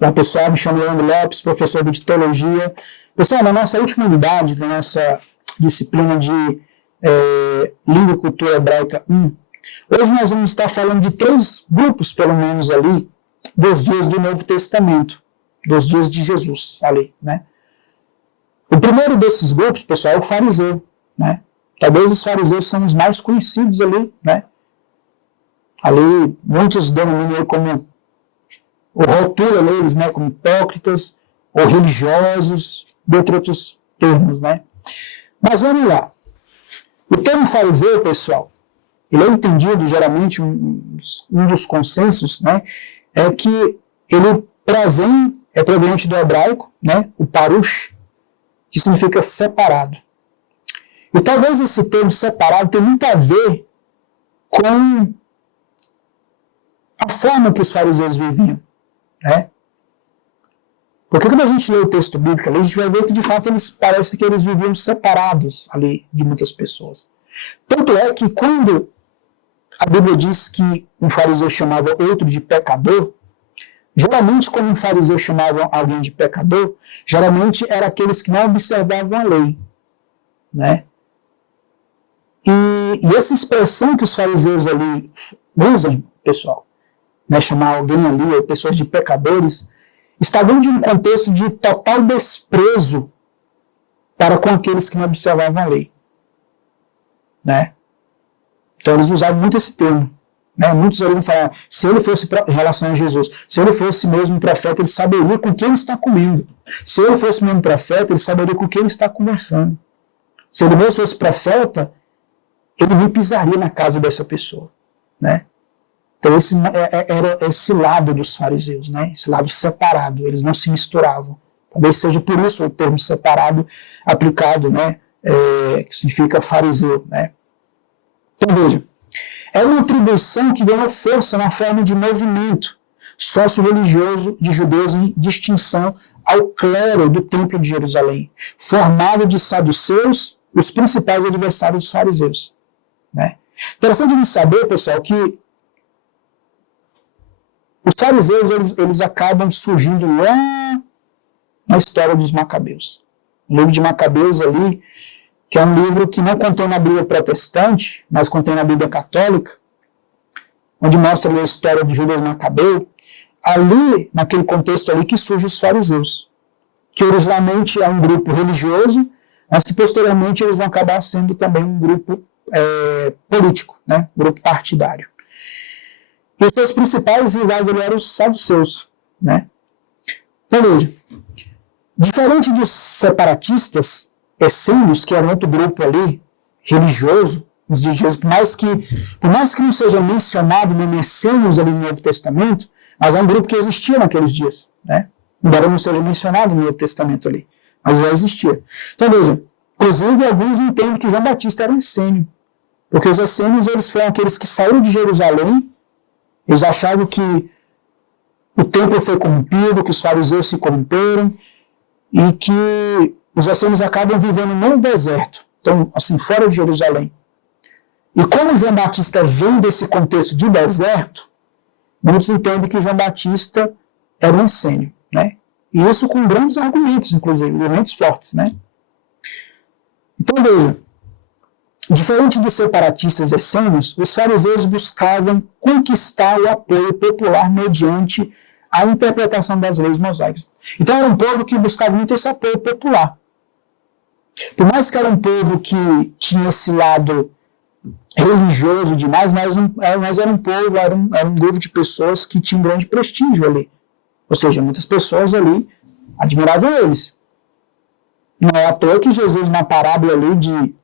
Olá pessoal, me chamo Leandro Lopes, professor de teologia. Pessoal, na nossa última unidade, da nossa disciplina de Língua e Cultura Hebraica 1, hoje nós vamos estar falando de 3 grupos, pelo menos ali, dos dias do Novo Testamento, dos dias de Jesus ali, né? O primeiro desses grupos, pessoal, é o fariseu, né? Talvez os fariseus são os mais conhecidos ali, né? Ali, muitos denominam ele como, ou rotulam eles, né, como hipócritas, ou religiosos, dentre outros termos, né? Mas vamos lá. O termo fariseu, pessoal, ele é entendido, geralmente, um dos consensos, né, é que ele é proveniente do hebraico, né, o parush, que significa separado. E talvez esse termo separado tenha muito a ver com a forma que os fariseus viviam, né? Porque quando a gente lê o texto bíblico ali, a gente vai ver que de fato parece que eles viviam separados ali de muitas pessoas. Tanto é que quando a Bíblia diz que um fariseu chamava outro de pecador, geralmente quando um fariseu chamava alguém de pecador, geralmente eram aqueles que não observavam a lei, né? E essa expressão que os fariseus ali usam, pessoal, né, chamar alguém ali, ou pessoas de pecadores, está dentro de um contexto de total desprezo para com aqueles que não observavam a lei, né? Então eles usavam muito esse termo, né? Muitos ali vão falar, se ele fosse em relação a Jesus, se ele fosse mesmo um profeta, ele saberia com quem ele está comendo. Se ele fosse mesmo profeta, ele saberia com quem ele está conversando. Se ele mesmo fosse profeta, ele nem pisaria na casa dessa pessoa, né? Então esse era esse lado dos fariseus, né? Esse lado separado, eles não se misturavam. Talvez seja por isso o termo separado aplicado, né? Que significa fariseu, né? Então veja, é uma atribuição que ganhou força na forma de movimento sócio-religioso de judeus em distinção ao clero do Templo de Jerusalém, formado de saduceus, os principais adversários dos fariseus, né? Interessante de saber, pessoal, que os fariseus eles acabam surgindo lá na história dos Macabeus. O livro de Macabeus ali, que é um livro que não contém na Bíblia protestante, mas contém na Bíblia católica, onde mostra a história de Judas Macabeu, ali, naquele contexto ali, que surgem os fariseus, que originalmente é um grupo religioso, mas que posteriormente eles vão acabar sendo também um grupo político, né? Um grupo partidário. E os seus principais rivais eram os saduceus, né? Então veja, diferente dos separatistas essênios, que era outro grupo ali, religioso, nos dias de Jesus, por mais que não seja mencionado no essênios ali no Novo Testamento, mas é um grupo que existia naqueles dias, né? Embora não seja mencionado no Novo Testamento ali, mas já existia. Então veja, inclusive alguns entendem que João Batista era um essênio, porque os essênios eles foram aqueles que saíram de Jerusalém. Eles achavam que o templo foi corrompido, que os fariseus se corromperam e que os essênios acabam vivendo no deserto, então, assim, fora de Jerusalém. E como João Batista vem desse contexto de deserto, muitos entendem que João Batista era um essênio, né? E isso com grandes argumentos, inclusive, argumentos fortes, né? Então, veja, diferente dos separatistas essênios, os fariseus buscavam conquistar o apoio popular mediante a interpretação das leis mosaicas. Então era um povo que buscava muito esse apoio popular. Por mais que era um povo que tinha esse lado religioso demais, mas era um povo, era um grupo de pessoas que tinham um grande prestígio ali. Ou seja, muitas pessoas ali admiravam eles. Não é à toa que Jesus, na parábola ali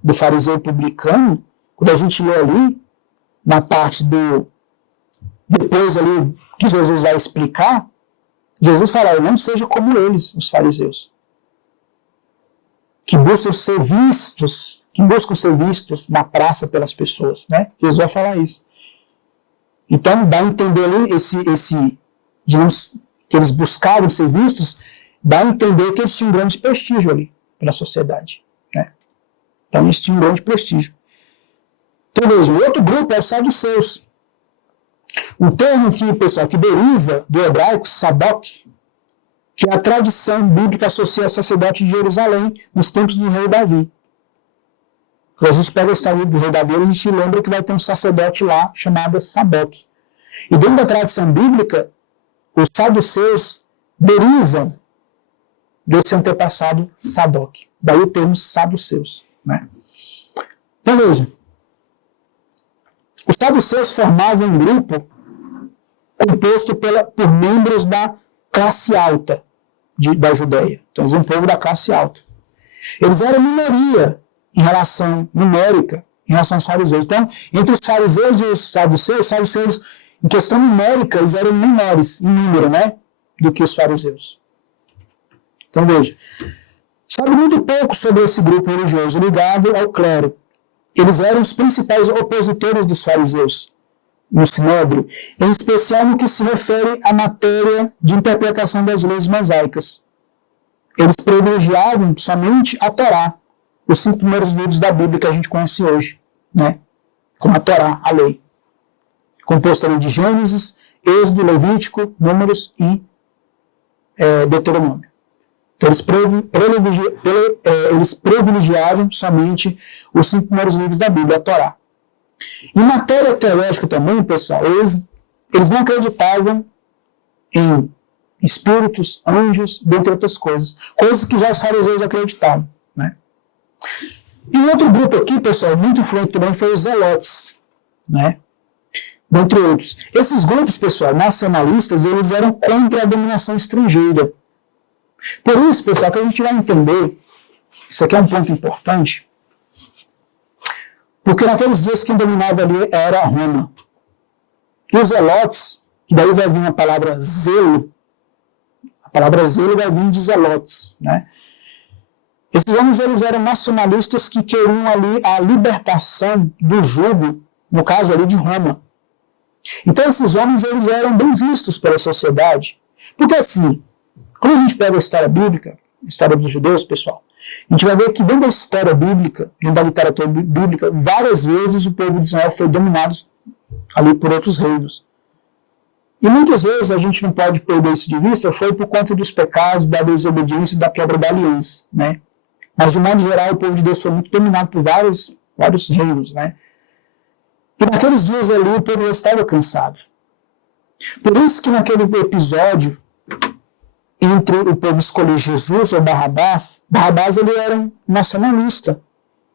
do fariseu publicano, quando a gente lê ali, na parte depois ali que Jesus vai explicar, Jesus fala, não seja como eles, os fariseus, que buscam ser vistos na praça pelas pessoas, né? Jesus vai falar isso. Então, dá a entender ali, digamos, que eles buscavam ser vistos, dá a entender que eles tinham um grande prestígio ali pela sociedade, né? Então, eles tinham um grande prestígio. Então, veja, o outro grupo é os saduceus. Um termo que, pessoal, que deriva do hebraico Sadoc, que a tradição bíblica associa ao sacerdote de Jerusalém nos tempos do rei Davi. Quando a gente pega a história do rei Davi, a gente lembra que vai ter um sacerdote lá chamado Sadoc. E dentro da tradição bíblica, os saduceus derivam desse antepassado Sadoc. Daí o termo saduceus. Né? Então veja, os saduceus formavam um grupo composto por membros da classe alta da Judéia. Então, eles eram um povo da classe alta. Eles eram minoria em relação numérica, em relação aos fariseus. Então, entre os fariseus e os saduceus, em questão numérica, eles eram menores em número, né, do que os fariseus. Então, veja, sabe muito pouco sobre esse grupo religioso ligado ao clero. Eles eram os principais opositores dos fariseus no Sinédrio, em especial no que se refere à matéria de interpretação das leis mosaicas. Eles privilegiavam somente a Torá, os 5 primeiros livros da Bíblia que a gente conhece hoje, né? Como a Torá, a lei, composta ali de Gênesis, Êxodo, Levítico, Números e Deuteronômio. Então, eles privilegiavam somente os 5 primeiros livros da Bíblia, a Torá. Em matéria teológica também, pessoal, eles não acreditavam em espíritos, anjos, dentre outras coisas. Coisas que já os fariseus acreditavam. Né? E outro grupo aqui, pessoal, muito influente também foi os zelotes. Né? Dentre outros. Esses grupos, pessoal, nacionalistas, eles eram contra a dominação estrangeira. Por isso, pessoal, que a gente vai entender, isso aqui é um ponto importante, porque naqueles dias quem dominava ali era Roma. E os zelotes, que daí vai vir a palavra zelo, a palavra zelo vai vir de zelotes, né? Esses homens, eles eram nacionalistas que queriam ali a libertação do jugo, no caso ali de Roma. Então esses homens, eles eram bem vistos pela sociedade. Porque assim, quando a gente pega a história bíblica, a história dos judeus, pessoal, a gente vai ver que dentro da história bíblica, dentro da literatura bíblica, várias vezes o povo de Israel foi dominado ali por outros reinos. E muitas vezes a gente não pode perder isso de vista, foi por conta dos pecados, da desobediência e da quebra da aliança, né? Mas de modo geral o povo de Deus foi muito dominado por vários reinos, né? E naqueles dias ali o povo já estava cansado. Por isso que naquele episódio entre o povo escolher Jesus ou Barrabás, Barrabás ele era um nacionalista.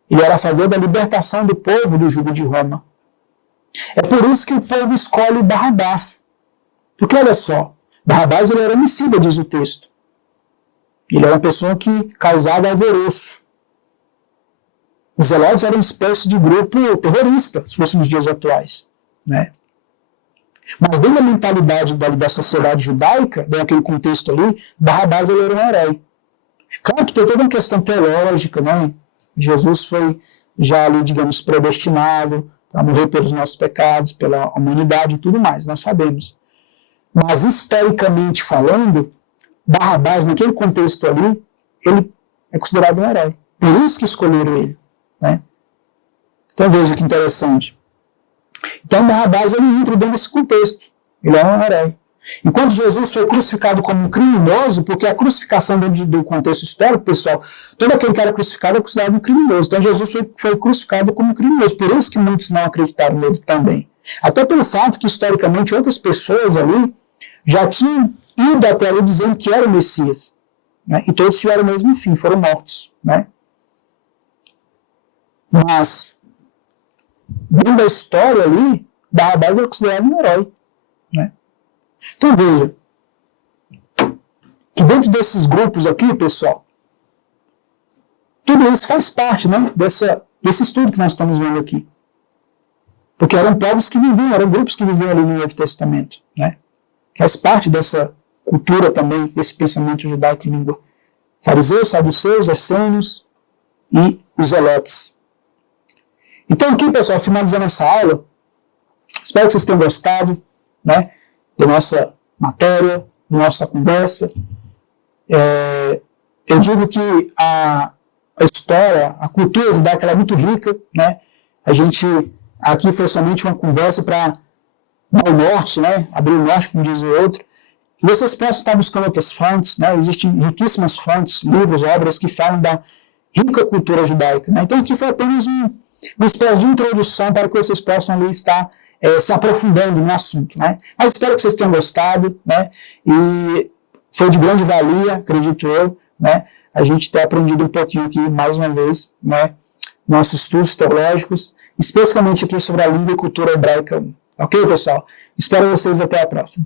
Ele era a favor da libertação do povo do jugo de Roma. É por isso que o povo escolhe Barrabás. Porque olha só, Barrabás ele era homicida, diz o texto. Ele era uma pessoa que causava alvoroço. Os zelotes eram uma espécie de grupo terrorista, se fosse nos dias atuais, né? Mas dentro da mentalidade da sociedade judaica, naquele contexto ali, Barrabás ele era um herói. Claro que tem toda uma questão teológica, né? Jesus foi já ali, digamos, predestinado para morrer pelos nossos pecados, pela humanidade e tudo mais, nós sabemos. Mas historicamente falando, Barrabás, naquele contexto ali, ele é considerado um herói. Por isso que escolheram ele, né? Então veja que interessante. Então Barrabás ele entra dentro desse contexto. Ele é um herói. Enquanto Jesus foi crucificado como um criminoso, porque a crucificação dentro do contexto histórico, pessoal, todo aquele que era crucificado é considerado um criminoso. Então Jesus foi crucificado como um criminoso. Por isso que muitos não acreditaram nele também. Até pelo fato que, historicamente, outras pessoas ali já tinham ido até ali dizendo que era o Messias. Né? E todos tiveram o mesmo fim, foram mortos. Né? Mas dentro da história ali, Barrabás era considerado um herói. Né? Então veja, que dentro desses grupos aqui, pessoal, tudo isso faz parte, né, desse estudo que nós estamos vendo aqui. Porque eram povos que viviam, eram grupos que viviam ali no Novo Testamento. Né? Faz parte dessa cultura também, desse pensamento judaico em língua. Fariseus, saduceus, essênios e os zelotes. Então aqui, pessoal, finalizando essa aula, espero que vocês tenham gostado, né, da nossa matéria, da nossa conversa. Eu digo que a história, a cultura judaica ela é muito rica, né? A gente aqui foi somente uma conversa para dar o norte, né? Abrir o norte, como diz o outro. E vocês possam estar buscando outras fontes, né? Existem riquíssimas fontes, livros, obras que falam da rica cultura judaica, né? Então aqui foi apenas uma espécie de introdução para que vocês possam ali estar se aprofundando no assunto, né? Mas espero que vocês tenham gostado, né? E foi de grande valia, acredito eu, né? A gente ter aprendido um pouquinho aqui, mais uma vez, né? Nossos estudos teológicos, especificamente aqui sobre a língua e cultura hebraica. Ok, pessoal? Espero vocês até a próxima.